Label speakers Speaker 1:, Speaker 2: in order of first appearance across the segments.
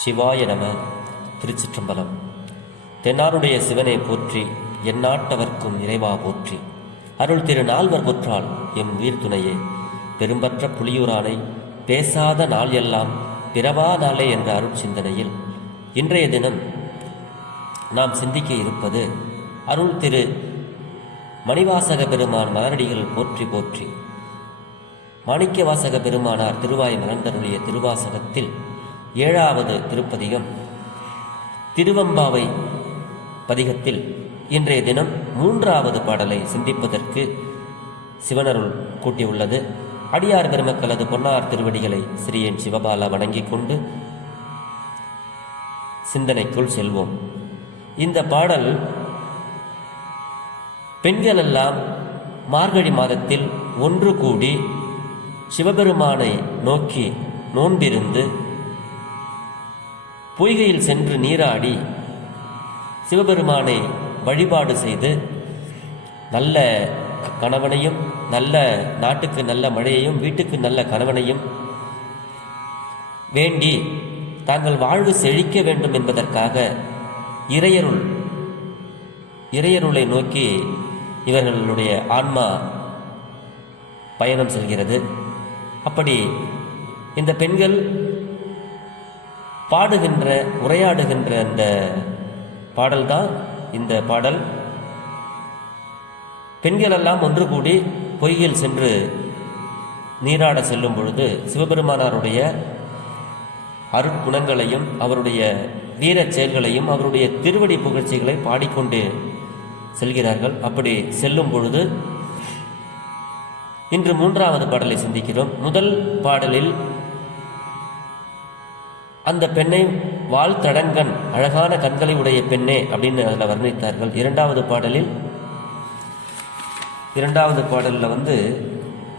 Speaker 1: சிவாய நம திருச்சிற்றம்பலம். தென்னாருடைய சிவனை போற்றி எந்நாட்டவர்க்கும் இறைவா போற்றி. அருள் திரு நால்வர் பொற்றால் எம் உயிர் துணையே. பெரும்பற்ற புலியூரானை பேசாத நாள் எல்லாம் பிறவா நாளே என்ற அருள் சிந்தனையில் இன்றைய தினம் நாம் சிந்திக்க இருப்பது அருள் திரு மணிவாசக பெருமான் மலரடிகள் போற்றி போற்றி. மாணிக்கவாசக பெருமானார் திருவாய் மலர்ந்தருளிய திருவாசகத்தில் ஏழாவது திருப்பதிகம். திருவம்பாவை பதிகத்தில் இன்றைய தினம் மூன்றாவது பாடலை சிந்திப்பதற்கு சிவனருள் கூட்டியுள்ளது. அடியார் பெருமக்களது பொன்னார் திருவடிகளை ஸ்ரீயன் சிவபாலா வணங்கிக் கொண்டு சிந்தனைக்குள் செல்வோம். இந்த பாடல் பெண்களெல்லாம் மார்கழி மாதத்தில் ஒன்று கூடி சிவபெருமானை நோக்கி நோன்பிருந்து பொய்கையில் சென்று நீராடி சிவபெருமானை வழிபாடு செய்து நல்ல கணவனையும் நல்ல நாட்டுக்கு நல்ல மழையையும் வீட்டுக்கு நல்ல கணவனையும் வேண்டி தாங்கள் வாழ்வு செழிக்க வேண்டும் என்பதற்காக இறையருள் இறையருளை நோக்கி இவர்களுடைய ஆன்மா பயணம் செல்கிறது. அப்படி இந்த பெண்கள் பாடுகின்ற உரையாடுகின்ற அந்த பாடல்தான் இந்த பாடல். பெண்கள் எல்லாம் ஒன்று கூடி பொய்யில் சென்று நீராட செல்லும் பொழுது சிவபெருமானாருடைய அருட்குணங்களையும் அவருடைய வீரச் செயல்களையும் அவருடைய திருவடி புகழ்ச்சிகளை பாடிக்கொண்டு செல்கிறார்கள். அப்படி செல்லும் பொழுது இன்று மூன்றாவது பாடலை சிந்திக்கிறோம். முதல் பாடலில் அந்த பெண்ணை வாழ்த்தடங்கன் அழகான கண்களை உடைய பெண்ணே அப்படின்னு அதில் வர்ணித்தார்கள். இரண்டாவது பாடலில் இரண்டாவது பாடலில் வந்து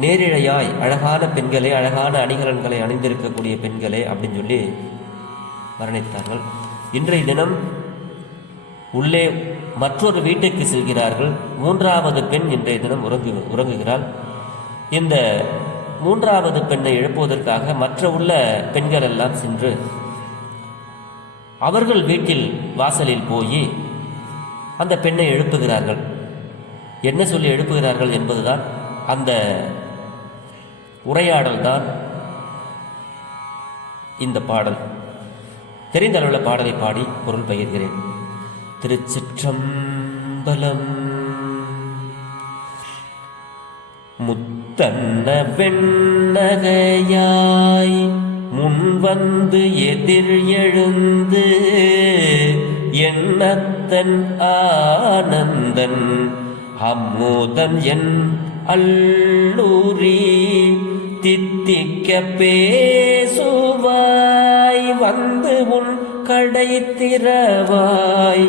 Speaker 1: நேரிழையாய் அழகான பெண்களே அழகான அணிகலன்களை அணிந்திருக்கக்கூடிய பெண்களே அப்படின்னு சொல்லி வர்ணித்தார்கள். இன்றைய தினம் உள்ளே மற்றொரு வீட்டுக்கு செல்கிறார்கள். மூன்றாவது பெண் இன்றைய தினம் உறங்கு உறங்குகிறாள். இந்த மூன்றாவது பெண்ணை எழுப்புவதற்காக மற்ற உள்ள பெண்கள் எல்லாம் சென்று அவர்கள் வீட்டில் வாசலில் போய் அந்த பெண்ணை எழுப்புகிறார்கள். என்ன சொல்லி எழுப்புகிறார்கள் என்பதுதான் அந்த உரையாடல் தான் இந்த பாடல். தெரிந்த அளவில் பாடலை பாடி பொருள் பகிர்கிறேன். திருச்சிற்றம்பலம் தன்ன வெண்ணகையாய் முன்வந்து எதிர் எழுந்து எண்ணத்தன் ஆனந்தன் அம்மோதன் என் அல்லூரி தித்திக்க பேசுவாய் வந்து உன் கடை திறவாய்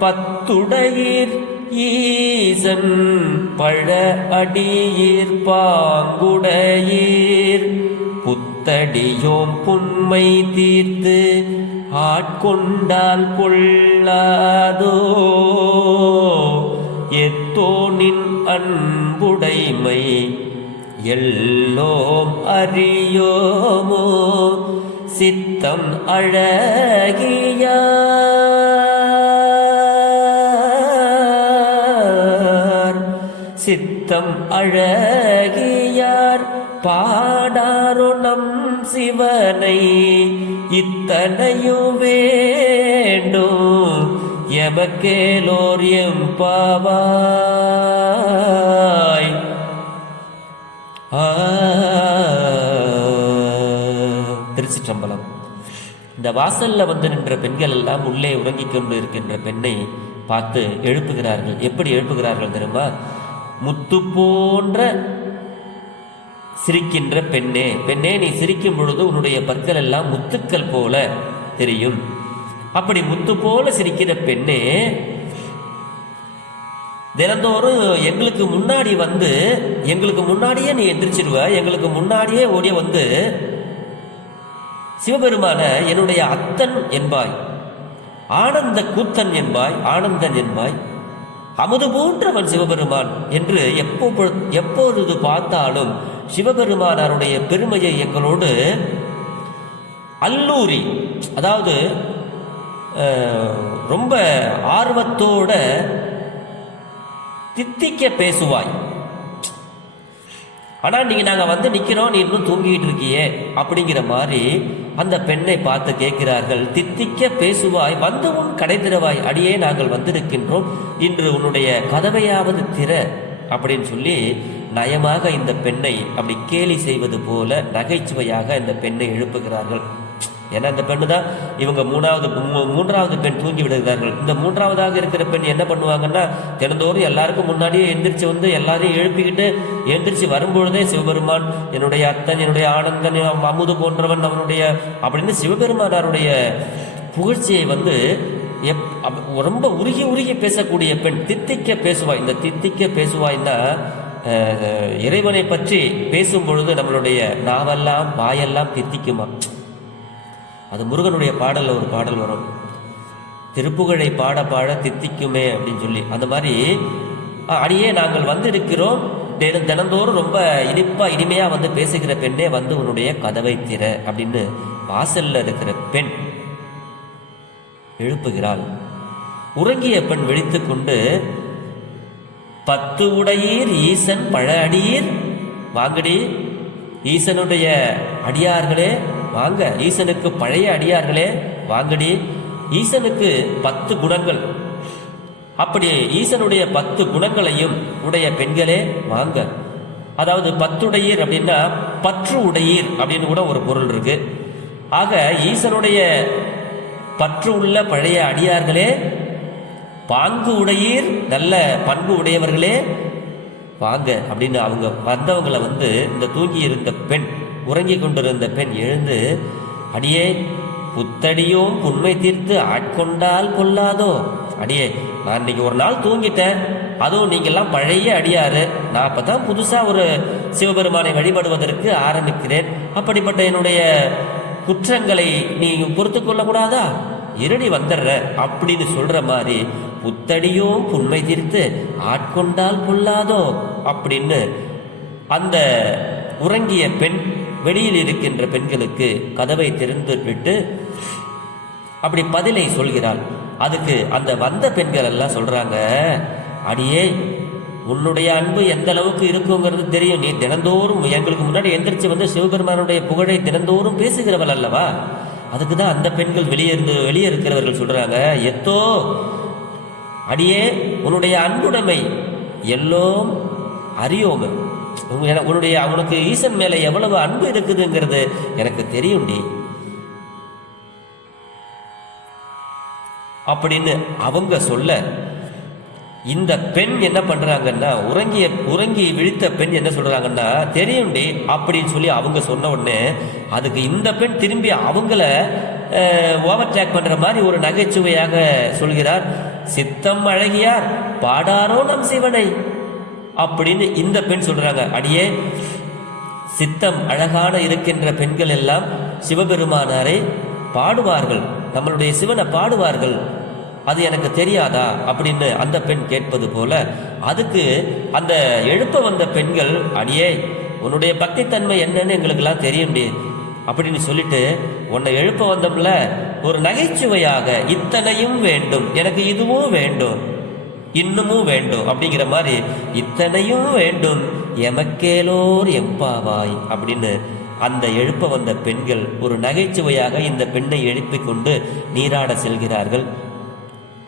Speaker 1: பத்துடையீர் ஈசன் பழ அடியீர் பாங்குடையீர். புத்தடியோம் புண்மை தீர்த்து ஆட்கொண்டால் கொள்ளாதோ. எத்தோனின் அன்புடைமை எல்லோம் அறியோமோ. சித்தம் அழகியா அழகியார் பாடாருணம் சிவனை இத்தனையும் வேண்டும். எமக்கேலோர் எம்பாவாய். ஆ. திருச்சிற்றம்பலம். இந்த வாசல்ல வந்து நின்ற பெண்கள் எல்லாம் உள்ளே உறங்கிக் கொண்டு இருக்கின்ற பெண்ணை பார்த்து எழுப்புகிறார்கள். எப்படி எழுப்புகிறார்கள் தெரியுமா? முத்து போன்ற சிரிக்கின்ற பெண்ணே. பெண்ணே நீ சிரிக்கும் பொழுது உன்னுடைய பற்கள் எல்லாம் முத்துக்கள் போல தெரியும். அப்படி முத்து போல சிரிக்கிற பெண்ணே தினந்தோறும் எங்களுக்கு முன்னாடி வந்து எங்களுக்கு முன்னாடியே நீ எந்திரிச்சிருவ எங்களுக்கு முன்னாடியே ஓடிய வந்து சிவபெருமான என்னுடைய அத்தன் என்பாய் ஆனந்த கூத்தன் என்பாய் ஆனந்தன் என்பாய் அமுது போன்றவன் சிவபெருமான் என்று எப்போ எப்பொழுது பார்த்தாலும் சிவபெருமானாருடைய பெருமையை எங்களோடு அல்லூரி அதாவது ரொம்ப ஆர்வத்தோட தித்திக்க பேசுவாய். ஆனால் நீங்கள் நாங்கள் வந்து நிற்கிறோம் நீ இன்னும் தூங்கிட்டு இருக்கியே அப்படிங்கிற மாதிரி அந்த பெண்ணை பார்த்து கேட்கிறார்கள் தித்திக்க பேசுவாய் வந்து உன் கடை திறவாய் அடியே நாங்கள் வந்திருக்கின்றோம். இன்று உன்னுடைய கதவையாவது திற. அப்படின்னு சொல்லி நயமாக இந்த பெண்ணை அப்படி கேலி செய்வது போல நகைச்சுவையாக இந்த பெண்ணை எழுப்புகிறார்கள். ஏன்னா இந்த பெண்ணு தான் இவங்க மூணாவது மூ- மூன்றாவது பெண் தூங்கி விடுகிறார்கள். இந்த மூன்றாவதாக இருக்கிற பெண் என்ன பண்ணுவாங்கன்னா தினந்தோறும் எல்லாருக்கும் முன்னாடியே எந்திரிச்சு வந்து எல்லாரையும் எழுப்பிக்கிட்டு எந்திரிச்சு வரும்பொழுதே சிவபெருமான் என்னுடைய அத்தன் என்னுடைய ஆனந்தன் அமுது போன்றவன் அவனுடைய அப்படின்னு சிவபெருமானாருடைய புகழ்ச்சியை வந்து எப் ரொம்ப உருகி உருகி பேசக்கூடிய பெண் தித்திக்க பேசுவாய். இந்த தித்திக்க பேசுவாய்னா இறைவனை பற்றி பேசும் பொழுது நம்மளுடைய நாவெல்லாம் வாயெல்லாம் தித்திக்குமா? அது முருகனுடைய பாடலில் ஒரு பாடல் வரும். திருப்புகழை பாட பாட தித்திக்குமே அப்படின்னு சொல்லி. அந்த மாதிரி அடியே நாங்கள் வந்து இருக்கிறோம் தினம் தினந்தோறும் ரொம்ப இனிப்பாக இனிமையாக வந்து பேசுகிற பெண்ணே வந்து உன்னுடைய கதவை திற அப்படின்னு வாசல்ல இருக்கிற பெண் எழுப்புகிறாள். உறங்கிய பெண் விழித்து கொண்டு பத்து உடையீர் ஈசன் பழ அடியீர். வாங்கடி ஈசனுடைய அடியார்களே வாங்க. ஈசனுக்கு பழைய அடியார்களே வாங்கடி. ஈசனுக்கு பத்து குணங்கள். அப்படி ஈசனுடைய பத்து குணங்களையும் உடைய பெண்களே வாங்க. அதாவது பத்துடையீர் அப்படின்னா பற்று உடையீர் அப்படின்னு கூட ஒரு பொருள் இருக்கு. ஆக ஈசனுடைய பற்று உள்ள பழைய அடியார்களே பாங்கு உடையீர் நல்ல பண்பு உடையவர்களே வாங்க அப்படின்னு அவங்க வந்தவங்களை வந்து இந்த தூங்கி இருந்த பெண் உறங்கி கொண்டிருந்த பெண் எழுந்து அடியே புத்தடியும் புண்மை தீர்த்து ஆட்கொண்டால் பொல்லாதோ அடியே நான் இன்னைக்கு ஒரு நாள் தூங்கிட்டேன். அதுவும் நீங்கெல்லாம் பழைய அடியாறு நான் அப்பதான் புதுசாக ஒரு சிவபெருமானை வழிபடுவதற்கு ஆரம்பிக்கிறேன். அப்படிப்பட்ட என்னுடைய குற்றங்களை நீ பொறுத்து கொள்ளக்கூடாதா? இருடி வந்துடுற. அப்படின்னு சொல்கிற மாதிரி புத்தடியும் புண்மை தீர்த்து ஆட்கொண்டால் பொல்லாதோ அப்படின்னு அந்த உறங்கிய பெண் வெளியில் இருக்கின்ற பெண்களுக்கு கதவை திறந்து விட்டு அப்படி பதிலை சொல்கிறாள். அதுக்கு அந்த வந்த பெண்கள் எல்லாம் சொல்றாங்க அடியே உன்னுடைய அன்பு எந்த அளவுக்கு இருக்குங்கிறது தெரியும். நீ தினந்தோறும் எங்களுக்கு முன்னாடி எந்திரிச்சு வந்து சிவபெருமானுடைய புகழை தினந்தோறும் பேசுகிறவள் அல்லவா? அதுக்கு தான் அந்த பெண்கள் வெளியே இருந்து வெளியே இருக்கிறவர்கள் சொல்றாங்க எத்தோ அடியே உன்னுடைய அன்புடைமை எல்லோம் அறியோமே. உன்னுடைய உனக்கு ஈசன் மேல எவ்வளவு அன்பு இருக்குதுங்கிறது எனக்கு தெரியும்டி. அப்படின்னு அவங்க சொல்ல இந்த பெண் என்ன பண்றாங்கன்னா உறங்கிய உறங்கி விழித்த பெண் என்ன சொல்றாங்கன்னா தெரியும்டி அப்படின்னு சொல்லி அவங்க சொன்ன உடனே அதுக்கு இந்த பெண் திரும்பி அவங்கள ஓவர் டேக் பண்ற மாதிரி ஒரு நகைச்சுவையாக சொல்கிறார். சித்தம் அழகியார் பாடாரோ நம் சிவனை. அப்படின்னு இந்த பெண் சொல்றாங்க. அடியே சித்தம் அழகான இருக்கின்ற பெண்கள் எல்லாம் சிவபெருமானாரை பாடுவார்கள். நம்மளுடைய சிவனை பாடுவார்கள். அது எனக்கு தெரியாதா? அப்படின்னு அந்த பெண் கேட்பது போல அதுக்கு அந்த எழுப்ப வந்த பெண்கள் அடியே உன்னுடைய பக்தித்தன்மை என்னன்னு எங்களுக்கெல்லாம் தெரியும் அப்படின்னு சொல்லிட்டு உன்னை எழுப்ப வந்தோம்ல ஒரு நகைச்சுவையாக இத்தனையும் வேண்டும் எனக்கு இதுவும் வேண்டும். இன்னமும் வேண்டும் அப்படிங்கிற மாதிரி இத்தனையும் வேண்டும் எமக்கேலோர் எம்பாவாய் அப்படின்னு அந்த எழுப்ப வந்த பெண்கள் ஒரு நகைச்சுவையாக இந்த பெண்ணை எழுப்பிக் கொண்டு நீராட செல்கிறார்கள்.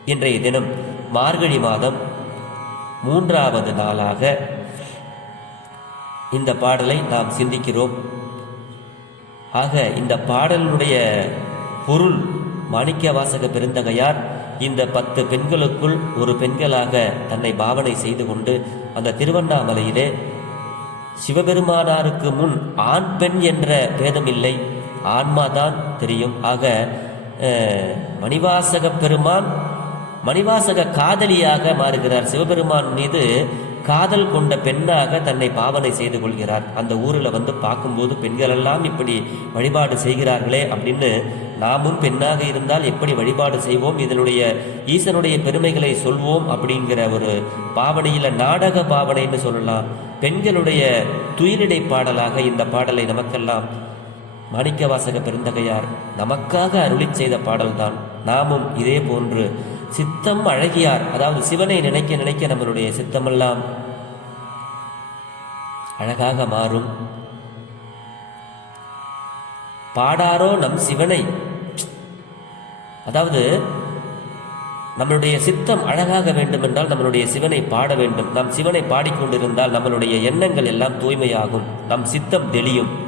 Speaker 1: இன்றைய தினம் மார்கழி மாதம் மூன்றாவது நாளாக இந்த பாடலை நாம் சிந்திக்கிறோம். ஆக இந்த பாடலுடைய பொருள் மாணிக்க வாசக பெருந்தகையார் இந்த பத்து பெண்களுக்குள் ஒரு பெண்களாக தன்னை பாவனை செய்து கொண்டு அந்த திருவண்ணாமலையிலே சிவபெருமானாருக்கு முன் ஆண் பெண் என்ற பேதமில்லை. ஆன்மாதான் தெரியும். ஆக மணிவாசக பெருமான் மணிவாசக காதலியாக மாறுகிறார். சிவபெருமான் மீது காதல் கொண்ட பெண்ணாக தன்னை பாவனை செய்து கொள்கிறார். அந்த ஊரில் வந்து பார்க்கும்போது பெண்களெல்லாம் இப்படி வழிபாடு செய்கிறார்களே அப்படின்னு நாமும் பெண்ணாக இருந்தால் எப்படி வழிபாடு செய்வோம்? இதனுடைய ஈசனுடைய பெருமைகளை சொல்வோம் அப்படிங்கிற ஒரு பாவனையில் நாடக பாவனைன்னு சொல்லலாம். பெண்களுடைய துயிலிடை பாடலாக இந்த பாடலை நமக்கெல்லாம் மாணிக்கவாசக பெருந்தகையார் நமக்காக அருளிச் செய்த பாடல்தான். நாமும் இதே போன்று சித்தம் அழகியார் அதாவது சிவனை நினைக்க நினைக்க நம்மளுடைய சித்தமெல்லாம் அழகாக மாறும். பாடாரோ நம் சிவனை அதாவது நம்மளுடைய சித்தம் அழகாக வேண்டுமென்றால் நம்மளுடைய சிவனை பாட வேண்டும். நம் சிவனை பாடிக்கொண்டிருந்தால் நம்மளுடைய எண்ணங்கள் எல்லாம் தூய்மையாகும். நம் சித்தம் தெளியும்.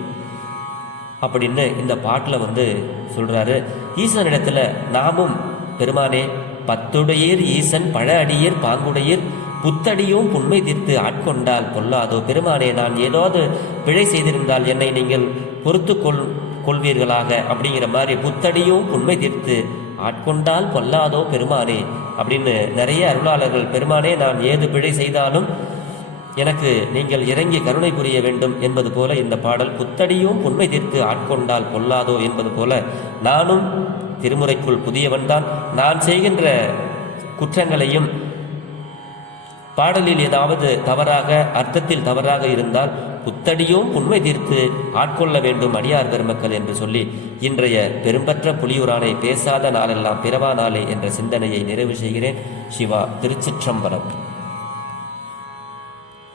Speaker 1: அப்படின்னு இந்த பாட்டில் வந்து சொல்கிறாரு ஈசனிடத்தில் நாமும் பெருமானே பத்துடையீர் ஈசன் பழ அடியீர் பாங்குடையீர் புத்தடியும் புண்மை தீர்த்து ஆட்கொண்டால் கொள்ளாதோ பெருமானே நான் ஏதாவது பிழை செய்திருந்தால் என்னை நீங்கள் பொறுத்து கொள் கொள்வீர்களாக? அப்படிங்கிற மாதிரி புத்தடியும் புண்மை தீர்த்து ஆட்கொண்டால் கொல்லாதோ பெருமானே அப்படின்னு நிறைய அருளாளர்கள் பெருமானே நான் ஏது பிழை செய்தாலும் எனக்கு நீங்கள் இறங்கி கருணை புரிய வேண்டும் என்பது போல இந்த பாடல் புத்தடியும் உண்மை தீர்த்து ஆட்கொண்டால் கொல்லாதோ என்பது போல நானும் திருமுறைக்குள் புதியவன்தான். நான் செய்கின்ற குற்றங்களையும் பாடலில் ஏதாவது தவறாக அர்த்தத்தில் தவறாக இருந்தால் புத்தடியும் உண்மை தீர்த்து ஆட்கொள்ள வேண்டும் அடியார் பெருமக்கள் என்று சொல்லி இன்றைய பெரும்பற்ற புலியூரானை பேசாத நாளெல்லாம் பிறவா நாளே என்ற சிந்தனையை நிறைவு செய்கிறேன். சிவா திருச்சிற்றம்பலம்.